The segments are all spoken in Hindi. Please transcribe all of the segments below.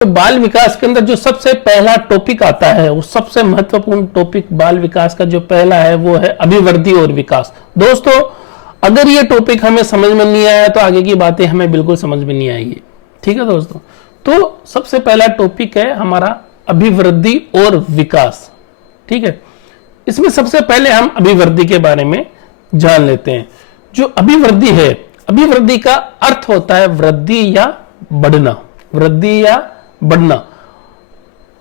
तो बाल विकास के अंदर जो सबसे पहला टॉपिक आता है, वो सबसे महत्वपूर्ण टॉपिक बाल विकास का जो पहला है वो है अभिवृद्धि और विकास। दोस्तों, अगर ये टॉपिक हमें समझ में नहीं आया तो आगे की बातें हमें बिल्कुल समझ में नहीं आएगी। ठीक है दोस्तों, तो सबसे पहला टॉपिक है हमारा अभिवृद्धि और विकास। ठीक है, इसमें सबसे पहले हम अभिवृद्धि के बारे में जान लेते हैं। जो अभिवृद्धि है, अभिवृद्धि का अर्थ होता है वृद्धि या बढ़ना, वृद्धि या बढ़ना।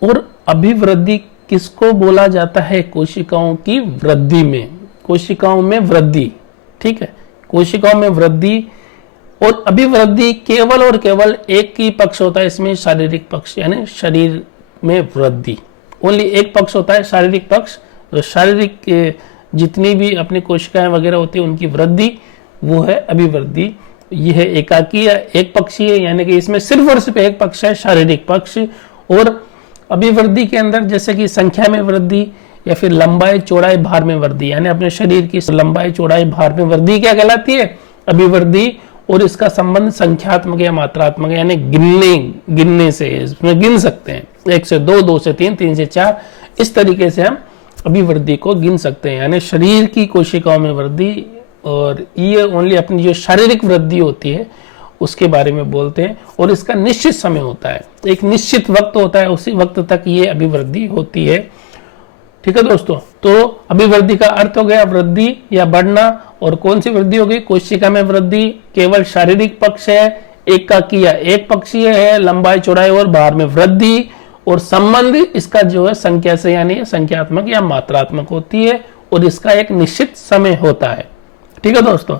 और अभिवृद्धि किसको बोला जाता है? कोशिकाओं की वृद्धि में, कोशिकाओं में वृद्धि। ठीक है, कोशिकाओं में वृद्धि और अभिवृद्धि केवल और केवल एक ही पक्ष होता है इसमें, शारीरिक पक्ष, यानी शरीर में वृद्धि। ओनली एक पक्ष होता है, शारीरिक पक्ष। तो शारीरिक जितनी भी अपनी कोशिकाएं वगैरह होती है उनकी वृद्धि, वो है अभिवृद्धि। यह है एकाकी या एक पक्षीय, यानी कि इसमें सिर्फ और सिर्फ एक पक्ष है, शारीरिक पक्ष। और अभिवृद्धि के अंदर जैसे कि संख्या में वृद्धि या फिर लंबाई चौड़ाई भार में वृद्धि, यानी अपने शरीर की लंबाई चौड़ाई भार में वृद्धि क्या कहलाती है? अभिवृद्धि। और इसका संबंध संख्यात्मक या मात्रात्मक, यानी गिनने से, इसमें गिन सकते हैं 1 से 2, 2 से 3, 3 से 4, इस तरीके से हम अभिवृद्धि को गिन सकते हैं। यानी शरीर की कोशिकाओं में वृद्धि, और ये ओनली अपनी जो शारीरिक वृद्धि होती है उसके बारे में बोलते हैं। और इसका निश्चित समय होता है, एक निश्चित वक्त होता है, उसी वक्त तक ये अभिवृद्धि होती है। ठीक है दोस्तों, तो अभिवृद्धि का अर्थ हो गया वृद्धि या बढ़ना। और कौन सी वृद्धि हो गई? कोशिका में वृद्धि केवल शारीरिक पक्ष है, एकाकी या एक पक्षीय है, लंबाई चौड़ाई और भार में वृद्धि। और संबंध इसका जो है संख्या से, यानी संख्यात्मक या मात्रात्मक होती है, और इसका एक निश्चित समय होता है। ठीक है दोस्तों,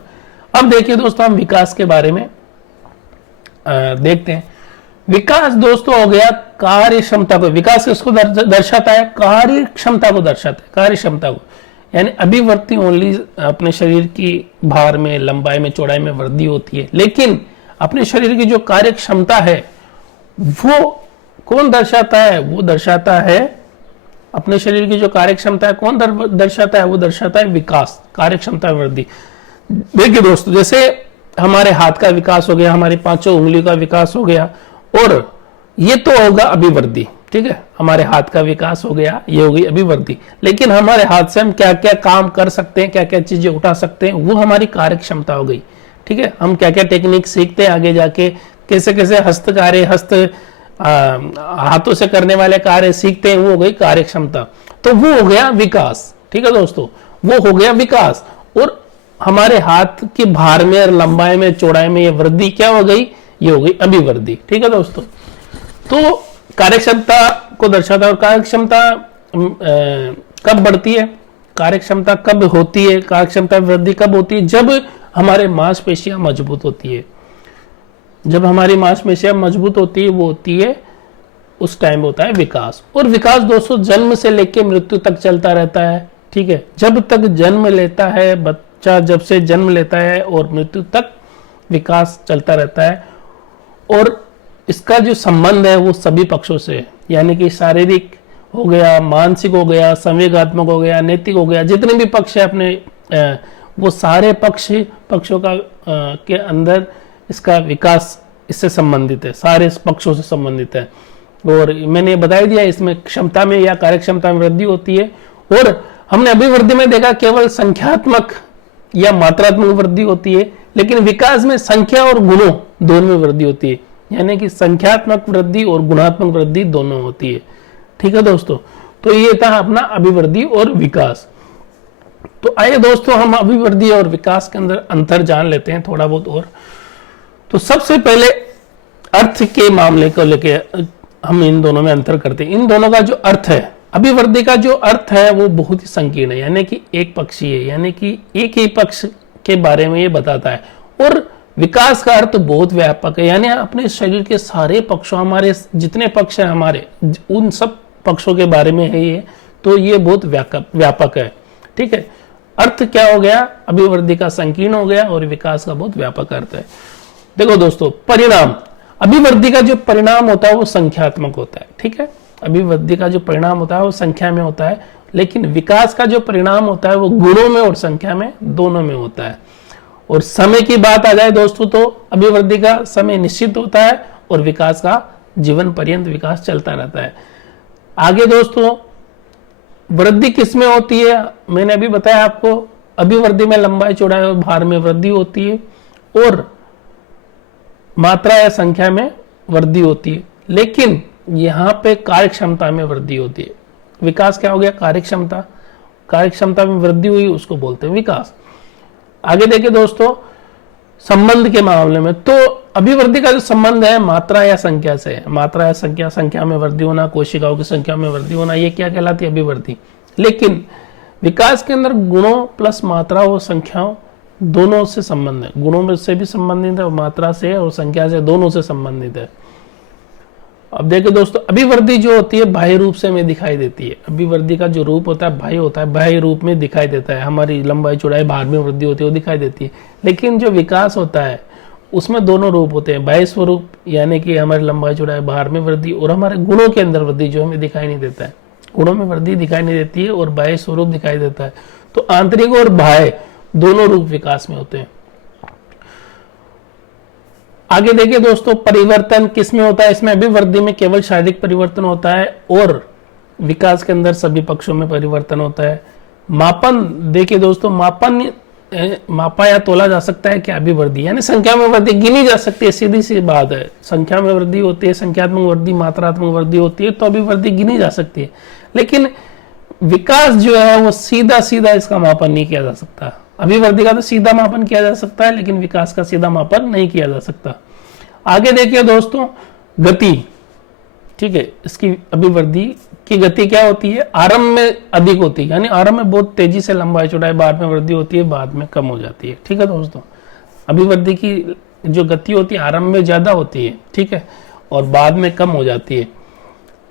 अब देखिए दोस्तों, हम विकास के बारे में देखते हैं। विकास दोस्तों हो गया कार्य क्षमता को, विकास किसको दर्शाता है? कार्य क्षमता को दर्शाता है, कार्य क्षमता को। यानी अभिवृद्धि ओनली अपने शरीर की भार में, लंबाई में, चौड़ाई में वृद्धि होती है, लेकिन अपने शरीर की जो कार्य क्षमता है वो कौन दर्शाता है? वो दर्शाता है अपने शरीर की जो कार्य क्षमता है, कौन दर्शाता है? वो दर्शाता है विकास, कार्य क्षमता वृद्धि। देखिए दोस्तों, जैसे हमारे हाथ का विकास हो गया, हमारी 5 उंगलियों का विकास हो गया, और ये तो होगा अभिवृद्धि। ठीक है, हमारे हाथ का विकास हो गया, ये हो गई अभिवृद्धि। लेकिन हमारे हाथ से हम क्या क्या काम कर सकते हैं, क्या क्या चीजें उठा सकते हैं, वो हमारी कार्य क्षमता हो गई। ठीक है, हम क्या क्या टेक्निक सीखते हैं आगे जाके, कैसे कैसे हस्त हाथों से करने वाले कार्य सीखते हैं, वो हो गई कार्य क्षमता। तो वो हो गया विकास। ठीक है दोस्तों, वो हो गया विकास। और हमारे हाथ की भार में और लंबाई में, चौड़ाई में ये वृद्धि क्या हो गई? ये हो गई अभिवृद्धि। ठीक है दोस्तों, तो कार्य क्षमता को दर्शाता है। और कार्य क्षमता कब बढ़ती है, कार्य क्षमता कब होती है, कार्य क्षमता वृद्धि कब होती है? जब हमारे मांसपेशियां मजबूत होती है। जब हमारी मांसपेशियां मजबूत होती है, वो होती है, उस टाइम होता है विकास। और विकास दोस्तों जन्म से लेकर मृत्यु तक चलता रहता है। ठीक है, जब तक जन्म लेता है बच्चा, जब से जन्म लेता है और मृत्यु तक विकास चलता रहता है। और इसका जो संबंध है वो सभी पक्षों से, यानी कि शारीरिक हो गया, मानसिक हो गया, संवेगात्मक हो गया, नैतिक हो गया, जितने भी पक्ष है अपने वो सारे पक्षों का के अंदर इसका विकास इससे संबंधित है, सारे पक्षों से संबंधित है। और मैंने बता दिया, इसमें क्षमता में या कार्य क्षमता में वृद्धि होती है। और हमने अभिवृद्धि में देखा केवल संख्यात्मक या मात्रात्मक वृद्धि होती है, लेकिन विकास में संख्या और गुणों दोनों में वृद्धि होती है, यानी कि संख्यात्मक वृद्धि और गुणात्मक वृद्धि दोनों होती है। ठीक है दोस्तों, तो ये था अपना अभिवृद्धि और विकास। तो आइए दोस्तों, हम अभिवृद्धि और विकास के अंदर अंतर जान लेते हैं थोड़ा बहुत। और तो सबसे पहले अर्थ के मामले को लेके हम इन दोनों में अंतर करते हैं। इन दोनों का जो अर्थ है, अभिवृद्धि का जो अर्थ है वो बहुत ही संकीर्ण है, यानी कि एक पक्षीय है, यानी कि एक ही पक्ष के बारे में ये बताता है। और विकास का अर्थ बहुत व्यापक है, यानी अपने शरीर के सारे पक्षों, हमारे जितने पक्ष हैं हमारे, उन सब पक्षों के बारे में है ये। तो ये बहुत व्यापक है। ठीक है, अर्थ क्या हो गया? अभिवृद्धि का संकीर्ण हो गया और विकास का बहुत व्यापक अर्थ है। देखो दोस्तों, परिणाम, अभिवृद्धि का जो परिणाम होता है वो संख्यात्मक होता है। ठीक है, अभिवृद्धि का जो परिणाम होता है वो संख्या में होता है, लेकिन विकास का जो परिणाम होता है वो गुणों में और संख्या में, दोनों में होता है। और समय की बात आ जाए दोस्तों, तो अभिवृद्धि का समय निश्चित होता है और विकास का जीवन पर्यंत विकास चलता रहता है। आगे दोस्तों, वृद्धि किसमें होती है? मैंने अभी बताया आपको, अभिवृद्धि में लंबाई चौड़ाई और भार में वृद्धि होती है और मात्रा या संख्या में वृद्धि होती है। लेकिन यहां पे कार्यक्षमता में वृद्धि होती है। विकास क्या हो गया? कार्यक्षमता। कार्यक्षमता में वृद्धि हुई, उसको बोलते हैं विकास। आगे देखिए दोस्तों, संबंध के मामले में तो अभिवृद्धि का जो संबंध है मात्रा या संख्या से है। मात्रा या संख्या, संख्या में वृद्धि होना, कोशिकाओं की संख्या में वृद्धि होना, ये क्या कहलाती है? अभिवृद्धि। लेकिन विकास के अंदर गुणों प्लस मात्रा और संख्याओं दोनों से संबंध है। गुणों में से भी संबंधित है और मात्रा से और संख्या से, दोनों से संबंधित है। अब देखिए दोस्तों, अभिवृद्धि जो होती है बाह्य रूप से हमें दिखाई देती है। अभिवृद्धि का जो रूप होता है बाह्य होता है, बाह्य रूप में दिखाई देता है। हमारी लंबाई चौड़ाई, भार में वृद्धि होती है, वो दिखाई देती है। लेकिन जो विकास होता है उसमें दोनों रूप होते हैं, बाह्य स्वरूप यानी कि हमारी लंबाई चौड़ाई, भार में वृद्धि, और हमारे गुणों के अंदर वृद्धि जो हमें दिखाई नहीं देता है। गुणों में वृद्धि दिखाई नहीं देती है और बाह्य स्वरूप दिखाई देता है। तो आंतरिक और बाह्य दोनों रूप विकास में होते हैं। आगे देखिए दोस्तों, परिवर्तन किसमें होता है? इसमें अभिवृद्धि में केवल शारीरिक परिवर्तन होता है और विकास के अंदर सभी पक्षों में परिवर्तन होता है। मापन देखिए दोस्तों, मापन मापा या तोला जा सकता है क्या? अभिवृद्धि यानी संख्या में वृद्धि गिनी जा सकती है, सीधी सी बात है। संख्या में वृद्धि होती है, संख्यात्मक वृद्धि, मात्रात्मक वृद्धि होती है, तो अभिवृद्धि गिनी जा सकती है। लेकिन विकास जो है वो सीधा सीधा इसका मापन नहीं किया जा सकता। अभिवृद्धि का तो सीधा मापन किया जा सकता है, लेकिन विकास का सीधा मापन नहीं किया जा सकता। आगे देखिए दोस्तों, गति, ठीक है, इसकी अभिवृद्धि की गति क्या होती है? आरंभ में अधिक होती है, यानी आरंभ में बहुत तेजी से लंबाई चौड़ाई, बाद में वृद्धि होती है, बाद में कम हो जाती है। ठीक है दोस्तों, अभिवृद्धि की जो गति होती है आरंभ में ज्यादा होती है, ठीक है, और बाद में कम हो जाती है।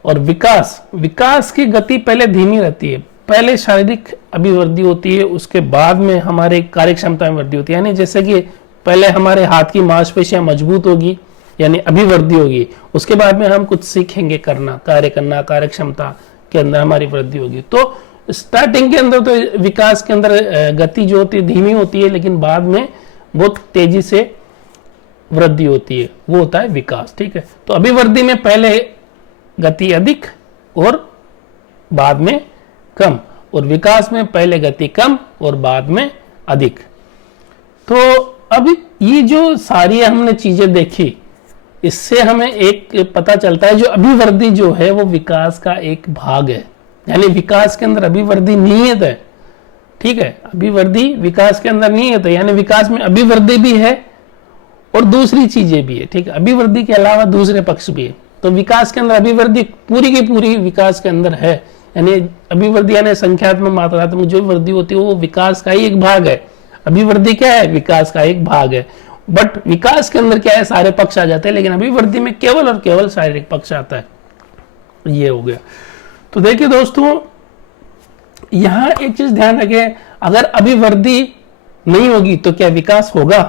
और विकास की गति पहले धीमी रहती है। पहले शारीरिक अभिवृद्धि होती है, उसके बाद में हमारे कार्यक्षमता में वृद्धि होती है। यानी जैसे कि पहले हमारे हाथ की मांसपेशियां मजबूत होगी, यानी अभिवृद्धि होगी, उसके बाद में हम कुछ सीखेंगे करना, कार्य करना, कार्यक्षमता के अंदर हमारी वृद्धि होगी। तो स्टार्टिंग के अंदर तो विकास के अंदर गति जो होती है धीमी होती है, लेकिन बाद में बहुत तेजी से वृद्धि होती है, वो होता है विकास। ठीक है, तो अभिवृद्धि में पहले गति अधिक और बाद में कम, और विकास में पहले गति कम और बाद में अधिक। तो अब ये जो सारी हमने चीजें देखी, इससे हमें एक पता चलता है, जो अभिवृद्धि जो है वो विकास का एक भाग है। यानी विकास के अंदर अभिवृद्धि निहित है। ठीक है, अभिवृद्धि विकास के अंदर निहित है, यानी विकास में अभिवृद्धि भी है और दूसरी चीजें भी है। ठीक है, अभिवृद्धि के अलावा दूसरे पक्ष भी है। तो विकास के अंदर अभिवृद्धि पूरी की पूरी विकास के अंदर है। यानी अभिवृद्धि यानी संख्यात्मक मात्रात्मक जो वृद्धि होती है वो विकास का ही एक भाग है। अभिवृद्धि क्या है? विकास का एक भाग है। बट विकास के अंदर क्या है? सारे पक्ष आ जाते हैं, लेकिन अभिवृद्धि में केवल और केवल शारीरिक पक्ष आता है। ये हो गया। तो देखिए दोस्तों, यहां एक चीज ध्यान रखें, अगर अभिवृद्धि नहीं होगी तो क्या विकास होगा?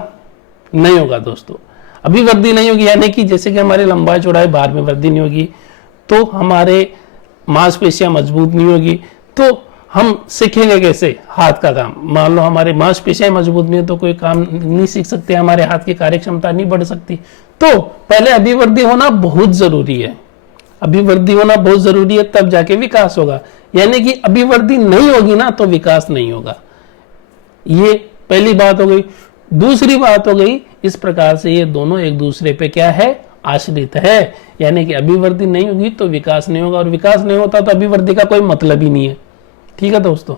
नहीं होगा दोस्तों। अभिवृद्धि नहीं होगी यानी कि जैसे कि हमारे लंबाई चौड़ाई, भार में वृद्धि नहीं होगी, तो हमारे मांसपेशियां मजबूत नहीं होगी, तो हम सीखेंगे कैसे हाथ का काम? मान लो हमारे मांसपेशियां मजबूत नहीं है तो कोई काम नहीं सीख सकते, हमारे हाथ की कार्यक्षमता नहीं बढ़ सकती। तो पहले अभिवृद्धि होना बहुत जरूरी है। अभिवृद्धि होना बहुत जरूरी है, तब जाके विकास होगा। यानी कि अभिवृद्धि नहीं होगी ना तो विकास नहीं होगा। ये पहली बात हो गई। दूसरी बात हो गई, इस प्रकार से ये दोनों एक दूसरे पे क्या है? आश्रित है। यानी कि अभिवृद्धि नहीं होगी तो विकास नहीं होगा, और विकास नहीं होता तो अभिवृद्धि का कोई मतलब ही नहीं है। ठीक है दोस्तों।